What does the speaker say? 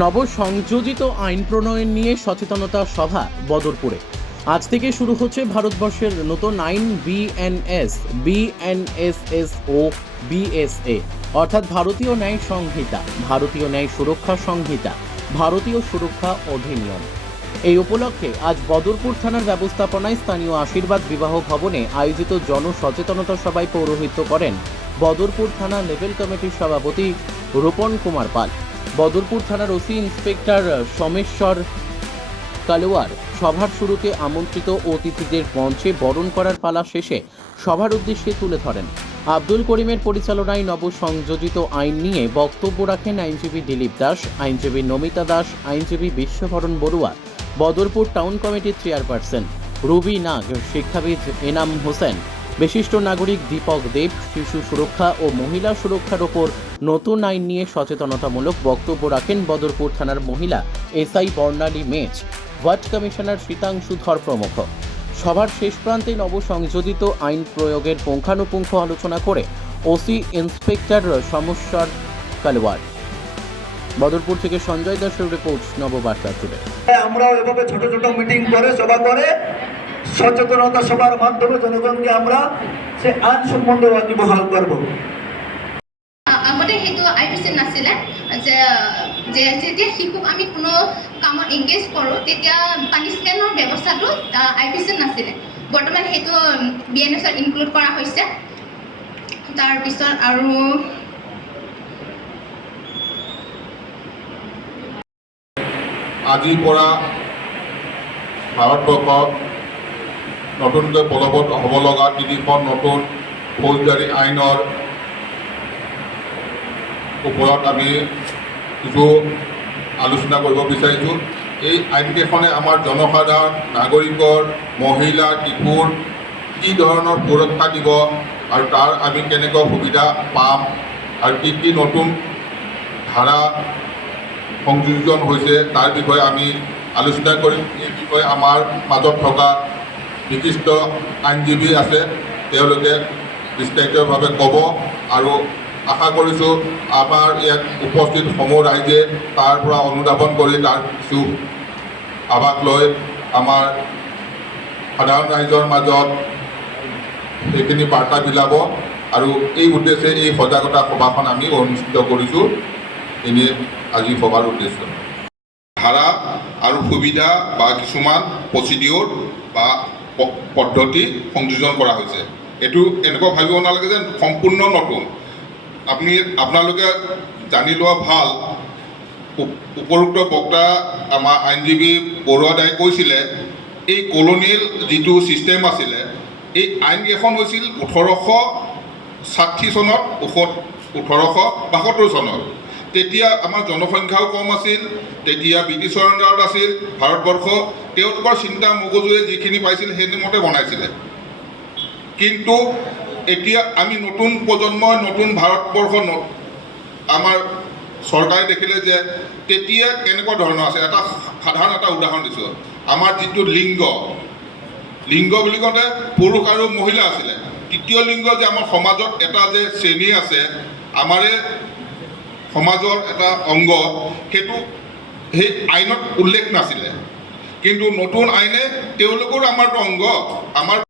নবসংযোজিত আইন প্রণয়ন নিয়ে সচেতনতা সভা বদরপুরে। আজ থেকে শুরু হচ্ছে ভারতবর্ষের নতুন আইন বিএনএস ও বিএসএ, অর্থাৎ ভারতীয় ন্যায় সংহিতা, ভারতীয় ন্যায় সুরক্ষা সংহিতা, ভারতীয় সুরক্ষা অধিনিয়ম। এই উপলক্ষে আজ বদরপুর থানার ব্যবস্থাপনায় স্থানীয় আশীর্বাদ বিবাহ ভবনে আয়োজিত জনসচেতনতা সভায় পৌরোহিত্য করেন বদরপুর থানা লেভেল কমিটির সভাপতি রূপন কুমার পাল। বদরপুর থানার ওসি ইন্সপেক্টর সোমেশ্বর কালোয়ার সভার শুরুতে আমন্ত্রিত অতিথিদের মঞ্চে বরণ করার পালা শেষে সভার উদ্দেশ্যে তুলে ধরেন। আব্দুল করিমের পরিচালনায় নবসংযোজিত আইন নিয়ে বক্তব্য রাখেন আইনজীবী দিলীপ দাস, আইনজীবী নমিতা দাস, আইনজীবী বিশ্বভরণ বড়ুয়া, বদরপুর টাউন কমিটির চেয়ারপারসন রুবি নাগ, শিক্ষাবিদ এনাম হোসেন, বিশিষ্ট নাগরিক দীপক দেব। শিশু সুরক্ষা ও মহিলা সুরক্ষার ওপর নতুন আইন নিয়ে সচেতনতামূলক বক্তব্য রাখেন বদরপুর থানার মহিলা এসআই বর্ণালী মেচ, ওয়ার্ড কমিশনার শীতাংশু ধর প্রমুখ। সভার শেষ প্রান্তে নবসংযোজিত আইন প্রয়োগের পুঙ্খানুপুঙ্খ আলোচনা করে ওসি ইন্সপেক্টর সোমেশ্বর কালোয়ার। বদরপুর থেকে সঞ্জয় দাসের রিপোর্ট, নববার্তা টুডে। আমরাও এভাবে ছোট ছোট মিটিং করে সভা করে সচেতনতা সভার মাধ্যমে জনগণকে আমরা সে আইন সম্বন্ধে ওয়াকিবহাল করব। আগতে সেইটো আইপিচি নাছিলে যে যেতিয়া শিশুক আমি কোনো কামত এংগেজ কৰোঁ তেতিয়া পানিছমেণ্টৰ ব্যৱস্থাটো আইপিচিত নাছিলে। বৰ্তমান সেইটো বিএনএছত ইনক্লুড কৰা হৈছে। তাৰপিছত আৰু আজিৰ পৰা ভাৰতবৰ্ষত নতুনকৈ বলবৎ হ'ব লগা তিনিখন নতুন ফৌজদাৰী আইনৰ ওপৰত আমি কিছু আলোচনা কৰিব বিচাৰিছোঁ। এই আইনকেইখনে আমাৰ জনসাধাৰণ, নাগৰিকৰ, মহিলা, শিশুৰ কি ধৰণৰ সুৰক্ষা দিব আৰু তাৰ আমি কেনেকৈ সুবিধা পাম আৰু কি কি নতুন ধাৰা সংযোজন হৈছে তাৰ বিষয়ে আমি আলোচনা কৰিম। এই বিষয়ে আমাৰ মাজত থকা বিশিষ্ট আইনজীৱী আছে, তেওঁলোকে বিস্তাৰিতভাৱে ক'ব আৰু আশা কৰিছোঁ আমাৰ ইয়াত উপস্থিত সমূহ ৰাইজে তাৰ পৰা অনুধাৱন কৰি তাৰ কিছু আভাস লৈ আমাৰ সাধাৰণ ৰাইজৰ মাজত সেইখিনি বাৰ্তা বিলাব আৰু এই উদ্দেশ্যে এই সজাগতা সভাখন আমি অনুষ্ঠিত কৰিছোঁ। এনেই আজি সভাৰ উদ্দেশ্য ধাৰা আৰু সুবিধা বা কিছুমান প্ৰচিডিঅ'ৰ বা পদ্ধতি সংযোজন কৰা হৈছে। এইটো এনেকুৱা ভাবিব নালাগে যে সম্পূৰ্ণ নতুন। আপোনালোকে জানি লোৱা ভাল। উপৰোক্ত বক্তা আমাৰ আইনজীৱী বৰুৱা দাই কৈছিলে এই কলনিয়েল যিটো ছিষ্টেম আছিলে, এই আইনকেইখন হৈছিল 1860 চনত, 1872 চনত। তেতিয়া আমাৰ জনসংখ্যাও কম আছিল, তেতিয়া ব্ৰিটিছৰ আণ্ডাৰত আছিল ভাৰতবৰ্ষ। তেওঁলোকৰ চিন্তা মগজুৰে যিখিনি পাইছিল সেইমতে বনাইছিলে। কিন্তু এতিয়া আমি নতুন প্ৰজন্মই, নতুন ভাৰতবৰ্ষ, আমাৰ চৰকাৰে দেখিলে যে তেতিয়া কেনেকুৱা ধৰণৰ আছে। সাধাৰণ এটা উদাহৰণ দিছোঁ। আমাৰ যিটো লিংগ বুলি কওঁতে পুৰুষ আৰু মহিলা আছিলে। তৃতীয় লিংগ যে আমাৰ সমাজত এটা যে শ্ৰেণী আছে, আমাৰে সমাজৰ এটা অংগ, সেইটো সেই আইনত উল্লেখ নাছিলে। কিন্তু নতুন আইনে তেওঁলোকৰ আমাৰতো অংগ, আমাৰ